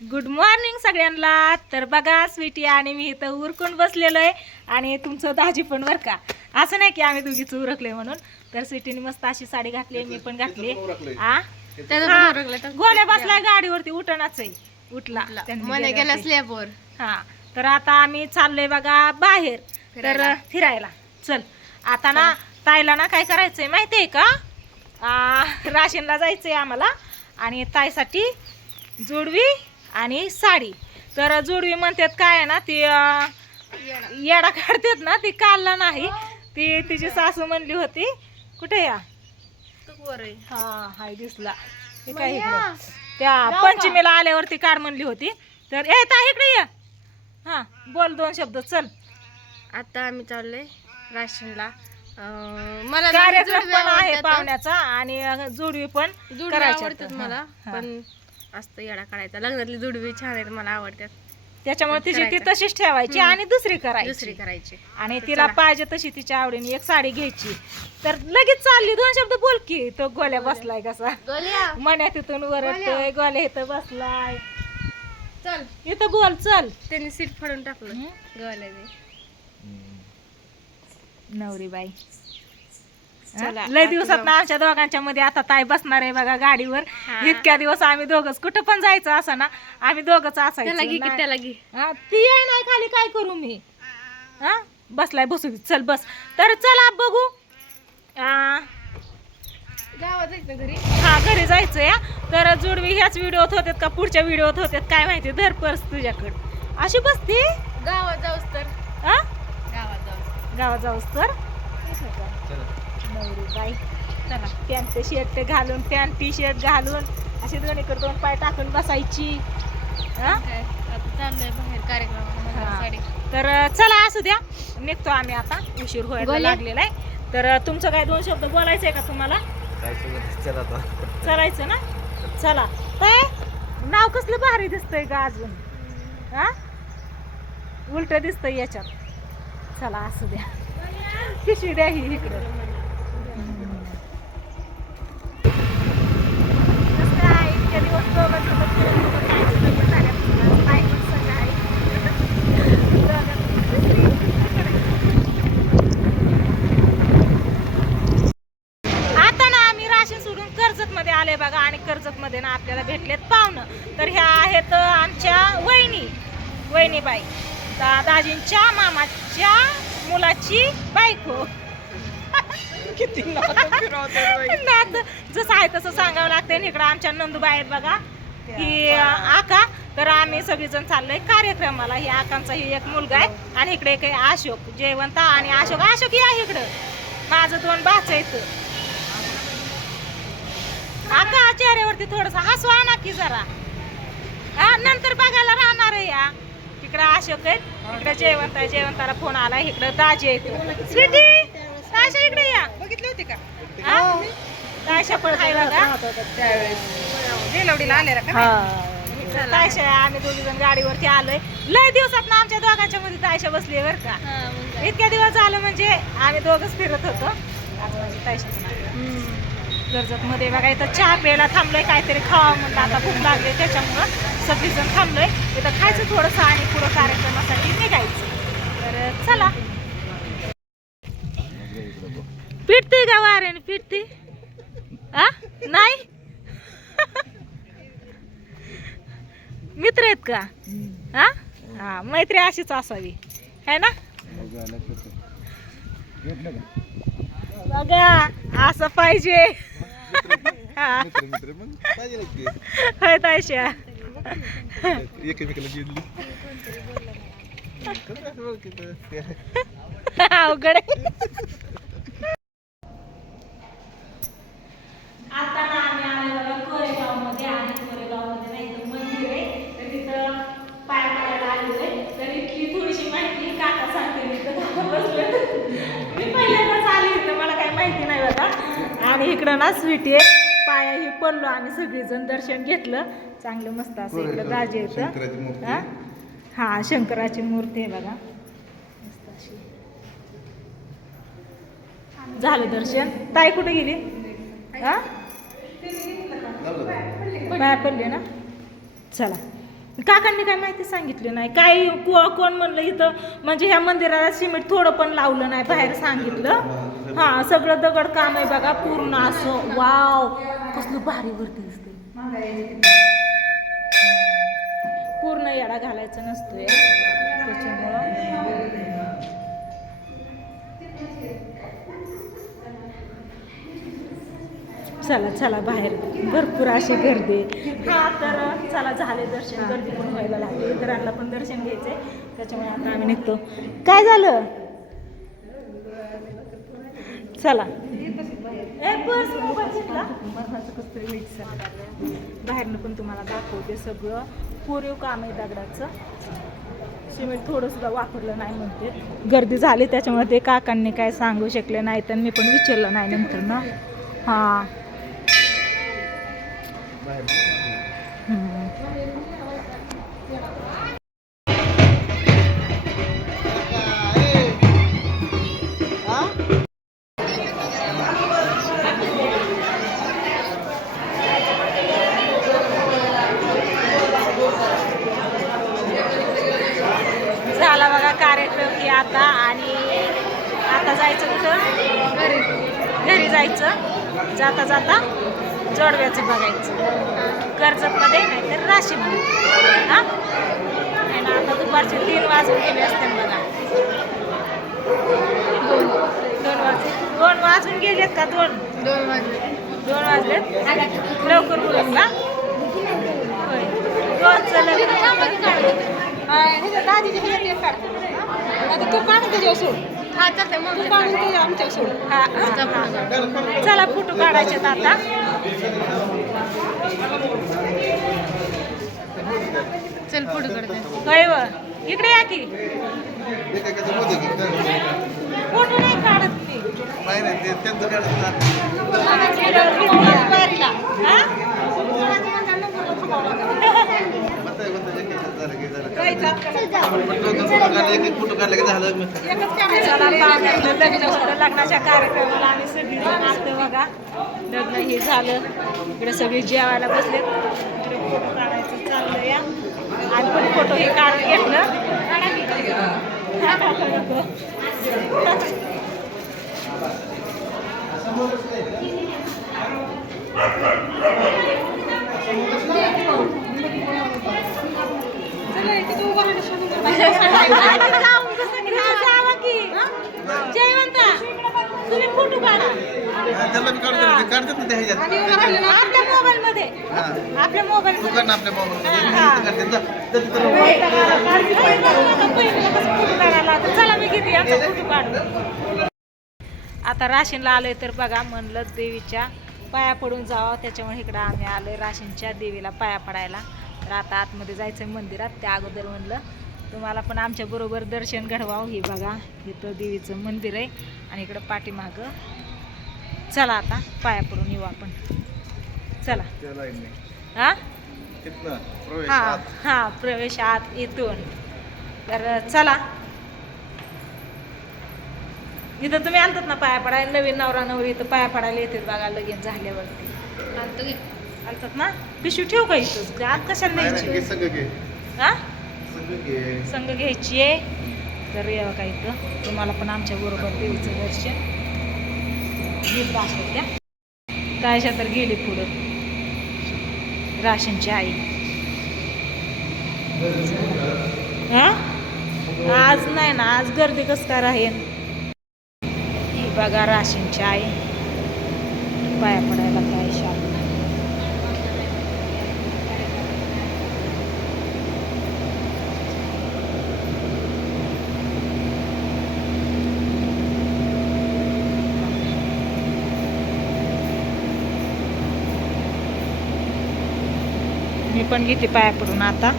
Good morning सगळ्यांना. तर बघा स्वीटी आणि मी इथं उरकून बसलेलो आहे आणि तुमचं दाजी पण बरं का. असं नाही की आम्ही दोघीच उरकले म्हणून. तर स्वीटीने मस्त अशी साडी घातली, मी पण घातली. गोल्या बसलाय गाडीवरती, उठणाच आहे, उठला मने गेला स्लॅबवर. हा तर आता आम्ही चाललोय बघा बाहेर तर फिरायला. चल आता ना ताईला ना काय करायचंय माहितीये का, राशीनला जायचंय आम्हाला आणि ताईसाठी जोडवी आणि साडी. तर जोडवी म्हणतात काय आहे ना, ती येडा काढतात ना, ती काढला नाही. ती तिची सासू म्हणली होती कुठे या हा हाय दिसला ते काय इकडं त्या पंचमीला आल्यावरती काढ म्हणली होती. तर ए ताई इकडे या, हा बोल दोन शब्द. चल आता आम्ही चाललोय राशीनला. मला कार्यक्रम पण आहे पाहुण्याचा आणि जोडवी पण करायची आवडतात मला, पण असतं येडा काढायचा. लग्नातली जोडवी छान आहेत, मला आवडतात. त्याच्यामुळे तिची ती तशीच ठेवायची आणि दुसरी करायची आणि तिला पाहिजे तशी तिच्या आवडीने एक साडी घ्यायची. तर लगेच चालली. दोन शब्द बोल की. तो गोल्या बसलाय कसा, मन्या तिथून वरटतोय, गोल्या इथं बसलाय. चल इथं बोल. चल त्यांनी सीट फाडून टाकलं गोल्याने. नवरी बाई लय दिवसात ना आमच्या दोघांच्या मध्ये आता ताई बसणार आहे बघा गाडीवर. इतक्या दिवस आम्ही दोघच कुठं पण जायचं असं ना, आम्ही दोघच असायचं. ती आहे नाही खाली, काय करू मी. हा बसलाय, बसू. चल बस. तर चला बघू. गावात जायचं घरी. हा घरी जायचं या. तर जोडवी ह्याच व्हिडिओत होतात का पुढच्या व्हिडिओत होतात काय माहिती. धर पर्स तुझ्याकडं अशी बसते. गावात जाऊस तर गावात जाऊस तर नवरी बाई. चला पॅन्ट शर्ट घालून, पॅन्ट टी शर्ट घालून असे दोन्हीकडे दोन पाय टाकून बसायची. चाललंय बाहेर कार्यक्रम. तर चला असू द्या, निघतो आम्ही आता. उशीर व्हायला लागलेला आहे. तर तुमचं काय दोन शब्द बोलायचंय का तुम्हाला? चालायचं ना. चला. काय नाव कसलं भारी दिसतंय का अजून. हा उलट दिसतंय याच्यात. चला असू द्या. पिशवी द्या ही इकडं. इतक्या दिवस आता ना आम्ही राशन सोडून कर्जत मध्ये आले बघा. आणि कर्जत मध्ये ना आपल्याला भेटलेत पाहुणं. तर ह्या आहेत आमच्या वहिनीबाई, दाजींच्या मामाच्या मुलाची बायको. किती नाद जसं आहे तसं सांगावं लागतं. इकडं आमच्या नंदूबाई आहेत बघा, ही आका. तर आम्ही सगळीजण चाललोय कार्यक्रमाला. ही आकांचा ही एक मुलगा आहे आणि इकडे एक अशोक, जयवंत आणि अशोक ही आहे इकडं. माझं दोन भाचं आहेत. आका चेहऱ्यावरती थोडस हसू आणा की जरा. हा नंतर बघायला राहणार आहे. या तिकडं अशोक आहेत, इकडे जयवंत आहे. जयवंताला फोन आलाय. इकडे दाजी आहेत. स्वीटी ताशा इकडे या. बघितले होते का ताशा पण आहे बघा. बेलवडीला आले ताशा आम्ही दोघी जण गाडीवरती आलोय. लय दिवसात ना आमच्या दोघांच्या मध्ये ताशा बसली बर का. इतक्या दिवस झालं म्हणजे आम्ही दोघच फिरत होतो. आज माझी ताशा कर्जत मध्ये बघा. इथं चहा प्यायला थांबलोय, काहीतरी खावा म्हणलं. आता भूक लागली त्याच्यामुळं सगळीजण थांबलोय. इथं खायचं थोडंसं आणि पुढं कार्यक्रमासाठी निघायचं. तर चला. पिटते का वाऱ्याने? पिटते नाही. मित्र आहेत का? हा मैत्री अशीच असावी है ना. बघा असं पाहिजे. होय तायशा. अवघड आता ना आम्ही आले बघा कोरेगाव मध्ये. आणि कोरेगाव मध्ये नाही तर मंदिर आहे, तर तिथं पाय पडायला आलेलो आहे. तर इथली थोडीशी माहिती काका सांगते. मी तर बसले, मी पहिल्यांदाच आली इथं, मला काही माहिती नाही बघा. आणि इकडं ना स्वीटी आहे, पायाही पडलो आम्ही सगळीजण. दर्शन घेतलं चांगलं मस्त असं. इकडं दाजी येतं. हा शंकराची मूर्ती आहे बघा मस्त अशी. झालं दर्शन. ताई कुठे गेली? पाया पडले ना. चला काकांनी काय माहिती सांगितली नाही, काय कोण म्हणलं इथं म्हणजे ह्या मंदिराला सिमेंट थोडं पण लावलं नाही, बाहेर सांगितलं. हा सगळं दगड काम आहे बघा पूर्ण असं. वाव कसलं भारी वरती दिसते. पूर्ण येडा घालायचा नसतोय त्याच्यामुळं. चला चला बाहेर भरपूर अशी गर्दी. हा तर चला झाले दर्शन, गर्दी पण व्हायला लागली, इतरांना पण दर्शन घ्यायचंय त्याच्यामुळे आता आम्ही निघतो. काय झालं? चला पर्स मोबाईल घेतला. बाहेरनं पण तुम्हाला दाखवते सगळं. कोरीव काम आहे दगडाचं, सिमेंट थोडं सुद्धा वापरलं नाही म्हणते. गर्दी झाली त्याच्यामुळे ते काकांनी काय सांगू शकले नाही, तर मी पण विचारलं नाही नंतर ना. हां झाला बघा कार्यक्रम की आता. आणि आता जायचं कुठं? घरी जायचं. जाता जाता जोडव्याचं बघायचं कर्जतमध्ये, नाही तर राशीमध्ये. हां आणि आता दुपारचे 3 वाजून गेले असते बघा. 2 वाजून गेलेत का? 2 वाजलेत. लवकर बोलून का? होय. 2चं लग्न. दादीची बिया काढतो. आता तू काढून त्याच्यावर सोड. हा चालतंय, तू काढून त्याच्या आमच्यावर सोड. हा चला फोटो काढायचे आता. चल फोटो काढते. होय व इकडे या की. फोटो नाही काढत मी. लग्नाच्या कार्यक्रमाला आम्ही सगळी जण आलतो बघा. लग्न हे झालं, इकडे सगळे जेवायला बसलेत. इकडे फोटो काढायचं चाललं या. आणि पण फोटो हे काढून घेतलं. जावा की जयवंता, तुम्ही फोटो काढा आपल्या मोबाईल मध्ये. आपल्या मोबाईल चला मी घेते आमचा फोटो काढू. आता राशीनला आलोय तर बघा म्हणलं देवीच्या पाया पडून जावं, त्याच्यामुळे इकडं आम्ही आलोय राशीनच्या देवीला पाया पडायला. तर आता आतमध्ये जायचं मंदिरात. त्या अगोदर म्हणलं तुम्हाला पण आमच्या बरोबर दर्शन घडवावं. हे बघा इथं देवीचं मंदिर आहे आणि इकडं पाठीमागं. चला आता पाया पडून येऊ आपण. चला. हा हा हा प्रवेश आत इथून. तर चला. इथं तुम्ही आलतात ना पाया पडायला, नवीन नवरा नवरी इथं पाया पडायला येतात बघा लगीन झाल्यावरती. आलतात ना. पिशवी ठेवू का इथं? आत कशाला न्यायची? हा संघ घ्यायची आहे. तर यावं का इथं तुम्हाला पण आमच्या बरोबर देवीचं दर्शन गीत दाखवत्या. तायशा तर गेली पुढं, राशीनची आई. हा आज नाही ना, आज गर्दी कसं काय राहील. ही बघा राशीनची आई पाया पडायला तायशा. मी पण घेते पाया पडून आता.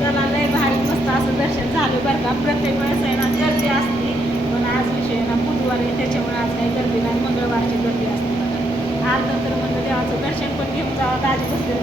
चला लय भारी मस्त असं दर्शन झालं बरं का. प्रत्येक वेळेस आहे ना गर्दी असते, पण आज विषय ना बुधवार आहे त्याच्यामुळे आज काही गर्दी नाही. मंगळवारची गर्दी असते. आलं तर म्हणलं देवाचं दर्शन पण घेऊन जावं. दाजी बसले